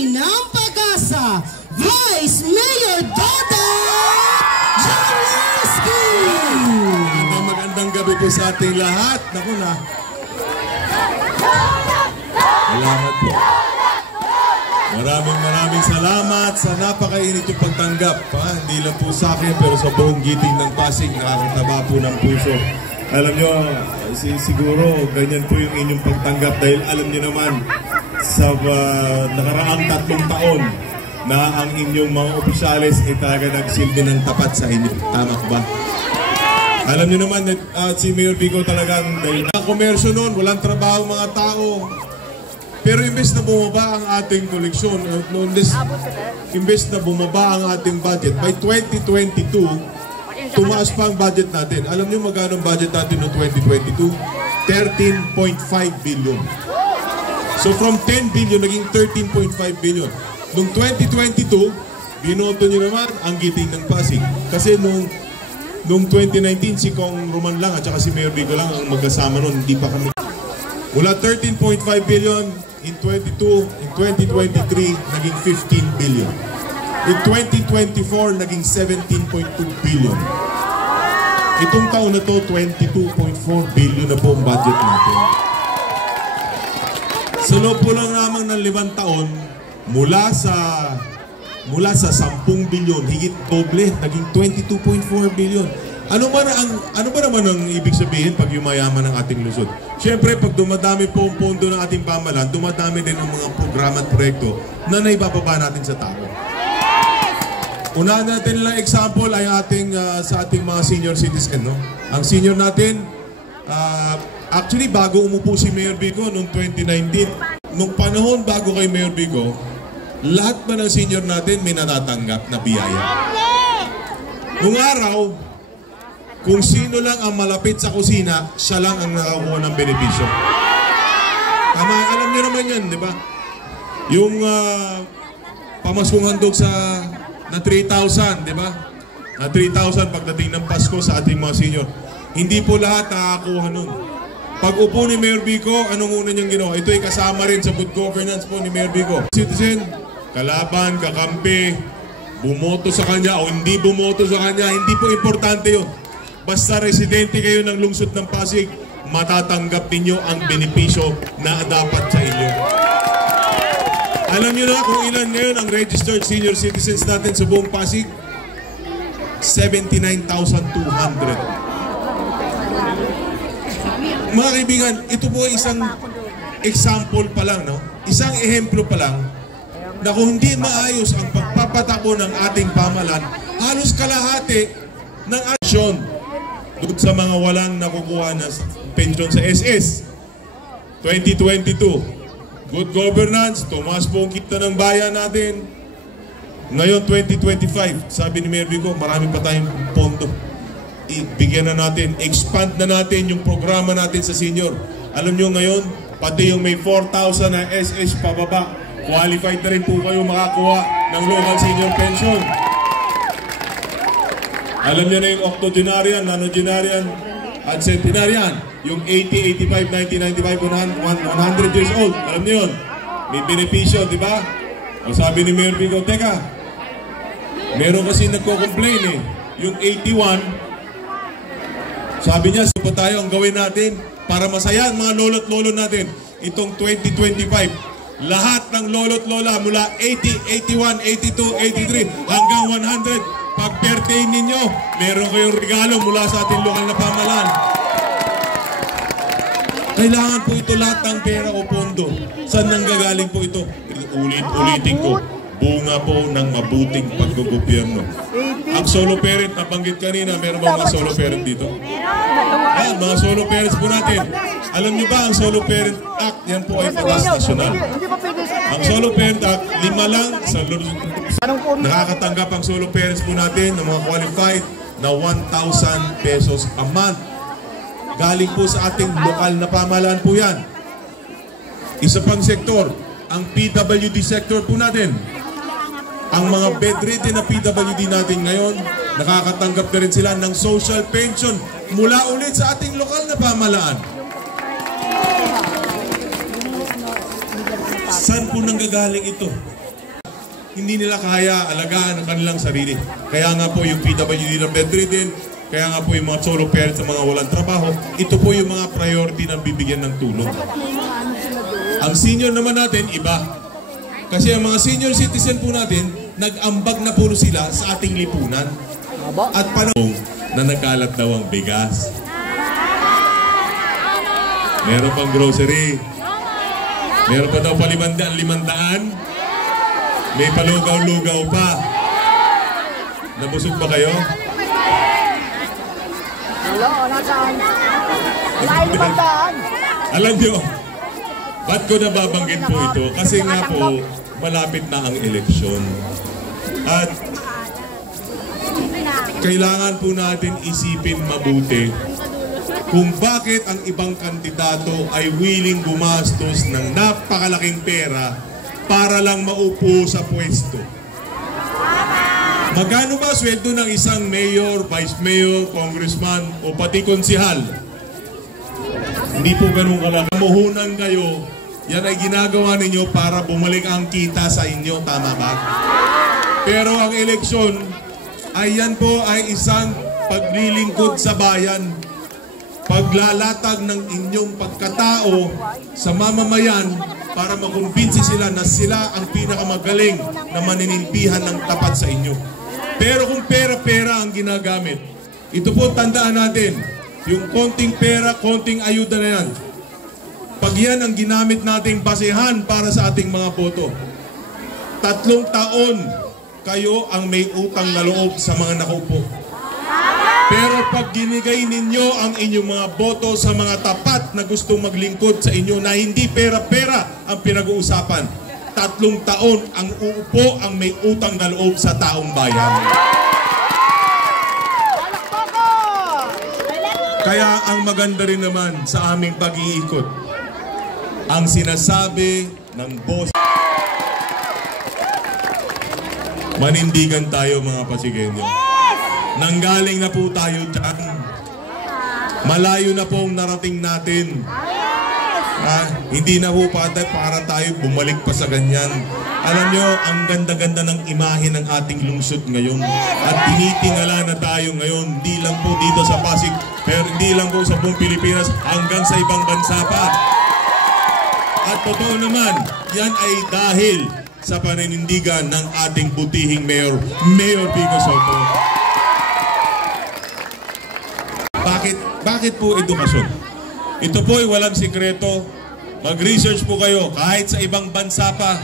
ng Pag-asa, Vice Mayor Dodo Jaworski! Magandang gabi po sa ating lahat. Naku na. Salamat po. Maraming salamat sa napakainit yung pagtanggap. Hindi lang po sa akin pero sa buong giting ng Pasig, nakakataba po ng puso. Alam nyo, siguro ganyan po yung inyong pagtanggap dahil alam nyo naman sa nakaraang 3 taon na ang inyong mga opisyales ay talaga nagsilbi ng tapat sa inyo. Tama ba? Alam nyo naman, si Mayor Vico talagang dahil na komersyo noon, walang trabaho mga tao. Pero imbes na bumaba ang ating koleksyon, imbes na bumaba ang ating budget, by 2022, tumaas pa ang budget natin. Alam niyo magkano ang budget natin noong 2022? 13.5 billion. So from 10 billion, naging 13.5 billion. Noong 2022, binoto niyo naman ang giting ng Pasig. Kasi noong 2019, si Kong Roman lang at saka si Mayor Vico lang ang magkasama noon, hindi pa kami. Mula 13.5 billion, in 2023, naging 15 billion. In 2024, naging 17.2 billion. Itong taon na to, 22.4 billion na po ang budget natin. Sa loob po lang naman ng 5 taon, mula sa 10 billion, higit doble, naging 22.4 billion. Ano ba naman ang ibig sabihin pag yumayaman ng ating lungsod? Siyempre, pag dumadami po ang pondo ng ating pamahalaan, dumadami din ang mga programa at proyekto na naibababa natin sa tao. Unahan natin lang example ay sa ating mga senior citizen. No? Ang senior natin, actually bago umupo si Mayor Vico noong 2019, nung panahon bago kay Mayor Vico, lahat ba ng senior natin may natatanggap na biyaya? Nung araw, kung sino lang ang malapit sa kusina, siya lang ang nakakuha ng benepisyo. Tama, alam niyo naman yan, di ba? Yung pamaskong handog na 3,000, di ba? Na 3,000 pagdating ng Pasko sa ating mga senior. Hindi po lahat nakakuha nun. Pag upo ni Mayor Vico, anong una niyang ginawa? Ito ay kasama rin sa good governance po ni Mayor Vico. Citizen, kalaban, kakampi, bumoto sa kanya o hindi bumoto sa kanya, hindi po importante yun. Basta residente kayo ng lungsod ng Pasig, matatanggap ninyo ang benepisyo na dapat sa inyo. Alam niyo na kung ilan ngayon ang registered senior citizens natin sa buong Pasig? 79,200. Mga kaibigan, ito po ay isang example pa lang, no? Isang ehemplo pa lang na kung hindi maayos ang pagpapatakbo ng ating pamahalaan, halos kalahati ng aksyon doon sa mga walang nakukuha na pensyon sa SS. 2022, good governance, tumaas po ang kita ng bayan natin. Ngayon, 2025, sabi ni Mayor Vico, marami pa tayong pondo. Ibigyan na natin, expand na natin yung programa natin sa senior. Alam nyo ngayon, pati yung may 4,000 na SS pababa, qualified na rin po kayo makakuha ng local senior pension. Alam niyo na yung octogenarian, nonagenarian, at centenarian. Yung 80, 85, 90, 95, 100 years old. Alam niyo yun? May benepisyo, di ba? O sabi ni Mayor Vico, teka, meron kasi nagko-complain eh. Yung 81, sabi niya, sino pa tayo ang gawin natin para masaya ang mga lolo't lolo natin itong 2025. Lahat ng lolo't lola mula 80, 81, 82, 83 hanggang 100. Pag birthday ninyo, meron kayong regalo mula sa ating lokal na pamahalaan. Kailangan po ito lahat ng pera o pondo. Saan nanggagaling po ito? Ulit-ulitin ko. Bunga po ng mabuting paggogobyerno. Ang solo parent, nabanggit kanina, meron ba mga solo parent dito? Mga solo parents po natin. Alam niyo ba, ang Solo Parent Act, yan po ay batas nasyonal. Ang Solo Parent Act, 5 lang sa nakakatanggap ang solo parents po natin ng mga qualified na 1,000 pesos a month. Galing po sa ating lokal na pamahalaan po yan. Isa pang sektor, ang PWD sector po natin. Ang mga bedridden na PWD natin ngayon, nakakatanggap na rin sila ng social pension mula ulit sa ating lokal na pamahalaan. Saan po nanggagaling ito? hindi nila kaya alagaan ang kanilang sarili. Kaya nga po yung PWD na bedridden, kaya nga po yung mga solo parents sa mga walang trabaho, ito po yung mga priority na bibigyan ng tulong. Ang senior naman natin, iba. Kasi ang mga senior citizen po natin, nag-ambag na po sila sa ating lipunan. At panahon na nagkalat daw ang bigas. Meron pang grocery. Meron pa daw palimandaan. May palugaw-lugaw pa. Nabusog ba kayo? Wala, nasaan? Palimandaan. Alam nyo, ba't ko nababanggit po ito? Kasi nga po, malapit na ang eleksyon. At kailangan po natin isipin mabuti kung bakit ang ibang kandidato ay willing gumastos ng napakalaking pera para lang maupo sa pwesto. Magkano ba sweldo ng isang mayor, vice mayor, congressman o pati konsihal? Hindi po ganun kalaki. Muhunan kayo, yan ay ginagawa ninyo para bumalik ang kita sa inyo, tama ba? Pero ang eleksyon, ay yan po ay isang paglilingkod sa bayan. Paglalatag ng inyong pagkatao sa mamamayan para makumbinsi sila na sila ang pinakamagaling na maninimpihan ng tapat sa inyo. Pero kung pera-pera ang ginagamit, ito po tandaan natin, yung konting pera, konting ayuda na yan. Pag yan ang ginamit nating basehan para sa ating mga boto, 3 taon kayo ang may utang na loob sa mga nakaupo. Pero pag ginigay ninyo ang inyong mga boto sa mga tapat na gustong maglingkod sa inyo na hindi pera-pera ang pinag-uusapan, 3 taon ang uupo ang may utang na loob sa taong bayan. Kaya ang maganda rin naman sa aming pag-iikot, ang sinasabi ng boss, manindigan tayo mga Pasigenyo. Nanggaling na po tayo dyan. Malayo na pong narating natin. Hindi na po para tayo bumalik pa sa ganyan. Alam nyo, ang ganda-ganda ng imahe ng ating lungsod ngayon. At tinitingala na tayo ngayon, hindi lang po dito sa Pasig, pero hindi lang po sa buong Pilipinas, hanggang sa ibang bansa pa. At totoo naman, yan ay dahil sa paninindigan ng ating butihing Mayor Vico Soto. Bakit po edukasyon? Ito po ay walang sikreto. Mag-research po kayo kahit sa ibang bansa pa,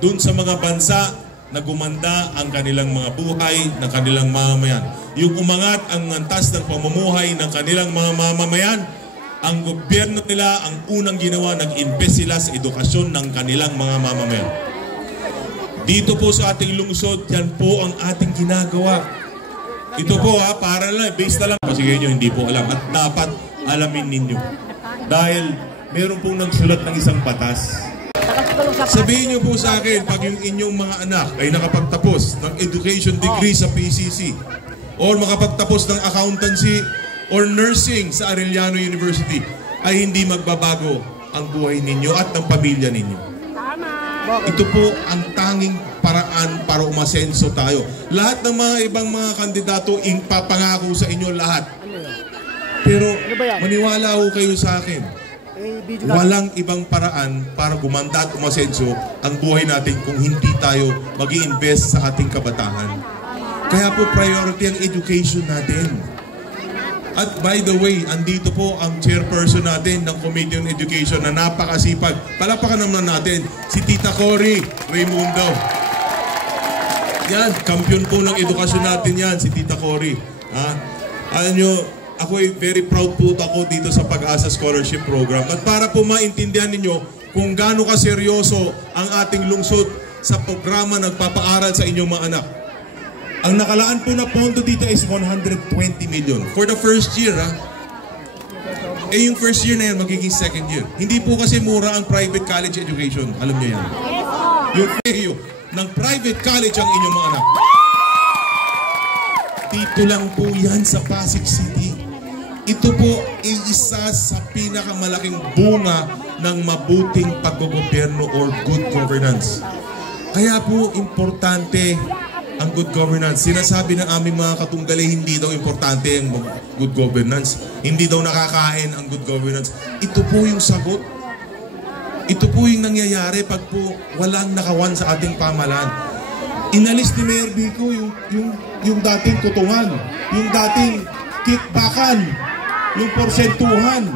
dun sa mga bansa na gumanda ang kanilang mga buhay ng kanilang mamamayan. Yung umangat ang antas ng pamumuhay ng kanilang mga mamamayan, ang gobyerno nila ang unang ginawa, nag-invest sila sa edukasyon ng kanilang mga mamamayan. Dito po sa ating lungsod, yan po ang ating ginagawa. Ito po para lang, based na lang. Sige nyo, hindi po alam. At dapat alamin ninyo. Dahil meron pong nagsulat ng isang batas. Sabihin nyo po sa akin, pag yung inyong mga anak ay nakapagtapos ng education degree sa PCC, or makapagtapos ng accountancy or nursing sa Arellano University, ay hindi magbabago ang buhay ninyo at ng pamilya ninyo. Ito po ang tanging paraan para umasenso tayo. Lahat ng mga ibang mga kandidato ipapangako sa inyo lahat. Pero maniwala ho kayo sa akin. Walang ibang paraan para gumanda at umasenso ang buhay natin kung hindi tayo mag-i-invest sa ating kabataan. Kaya po priority ang education natin. At by the way, andito po ang chairperson natin ng Committee on Education na napakasipag. Palapakan naman natin si Tita Cory Raimundo. Yan, kampiyon po ng edukasyon natin yan, si Tita Cory. Alam nyo, ako ay very proud po ako dito sa Pag-asa Scholarship Program. At para po maintindihan ninyo kung gaano kaseryoso ang ating lungsod sa programa nagpapaaral sa inyong mga anak. Ang nakalaan po na pondo dito is 120 million. For the first year, yung first year na yan, magiging second year. Hindi po kasi mura ang private college education. Alam niyo yan. Yung preyo ng private college ang inyong mga anak. Dito lang po yan sa Pasig City. Ito po ay isa sa pinakamalaking bunga ng mabuting paggogobyerno or good governance. Kaya po importante ang good governance. Sinasabi ng aming mga katunggali, hindi daw importante ang good governance. Hindi daw nakakain ang good governance. Ito po yung sagot. Ito po yung nangyayari pag po walang nakawan sa ating pamahalaan. Inalis ni Mayor Vico yung dating tutungan, yung dating kickbackan, yung porsentuhan.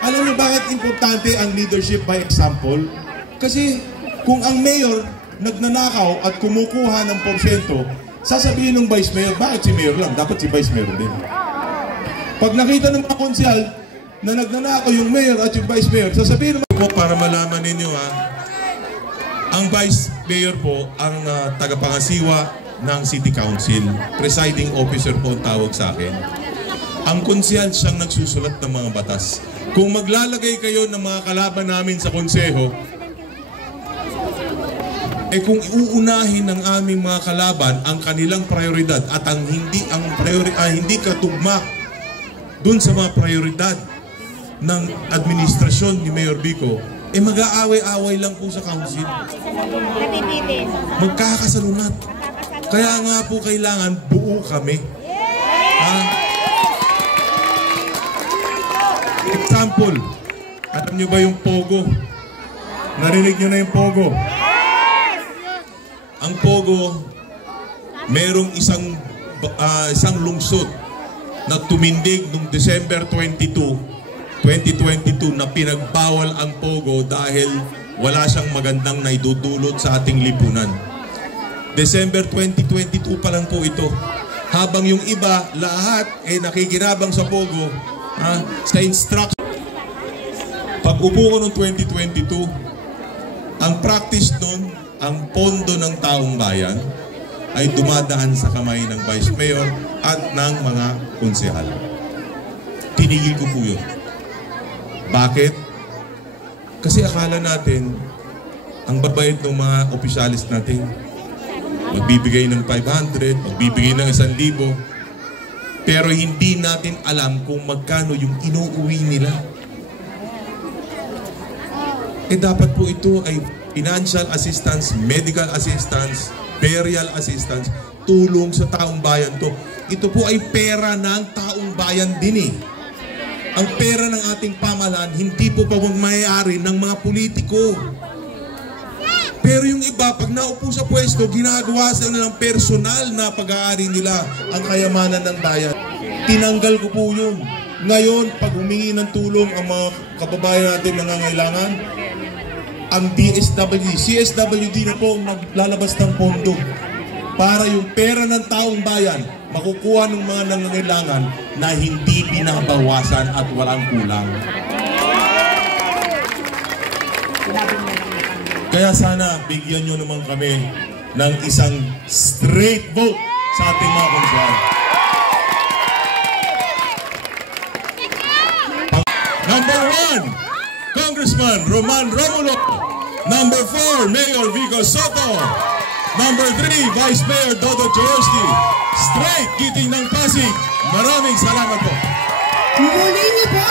Alam niyo bakit importante ang leadership by example? Kasi kung ang mayor nagnanakaw at kumukuha ng porsyento, sasabihin ng vice mayor, bakit si mayor lang? Dapat si vice mayor din. Pag nakita ng mga konsyal na nagnanakaw yung mayor at yung vice mayor, sasabihin naman po para malaman ninyo ang vice mayor po ang tagapangasiwa ng city council. Presiding officer po ang tawag sa akin. Ang konsyal siyang nagsusulat ng mga batas. Kung maglalagay kayo ng mga kalaban namin sa konseho, kung uunahin ng aming mga kalaban ang kanilang prioridad at ang hindi katugma dun sa mga prioridad ng administrasyon ni Mayor Vico, mag-aaway-away lang po sa council. Magkakasalunat. Kaya nga po kailangan buo kami. Example, alam nyo ba yung Pogo? Narinig nyo na yung Pogo? Ang Pogo, merong isang lungsod na tumindig noong December 2022 na pinagbawal ang Pogo dahil wala siyang magandang naidudulot sa ating lipunan. December 2022 pa lang po ito. Habang yung iba, lahat nakikinabang sa Pogo, sa instruction. Pag upo ko noong 2022, ang practice nun, ang pondo ng taong bayan ay dumadaan sa kamay ng Vice Mayor at ng mga konsehal. Tinigil ko po yun. Bakit? Kasi akala natin, ang babayad ng mga opisyalis natin, magbibigay ng 500, magbibigay ng 1,000, pero hindi natin alam kung magkano yung inuuwi nila. Dapat po ito ay financial assistance, medical assistance, burial assistance, tulong sa taong bayan to. Ito po ay pera ng taong bayan din Ang pera ng ating pamahalaan, hindi po pa may-ari ng mga politiko. Pero yung iba, pag naupo sa pwesto, ginagawa sila ng personal na pag-aari nila ang kayamanan ng bayan. Tinanggal ko po yun. Ngayon, pag humingi ng tulong ang mga kababayan natin nangangailangan, ang CSWD na po maglalabas ng pondo para yung pera ng taong bayan makukuha ng mga nangangailangan na hindi binabawasan at walang kulang. Kaya sana bigyan nyo naman kami ng isang straight vote sa ating mga konsyal. Number 1, Congressman Roman Romulo. Number 4, Mayor Vico Soto. Number 3, Vice Mayor Dodo Jaworski. Straight Giting ng Pasig. Maraming salamat po. Muli niyo po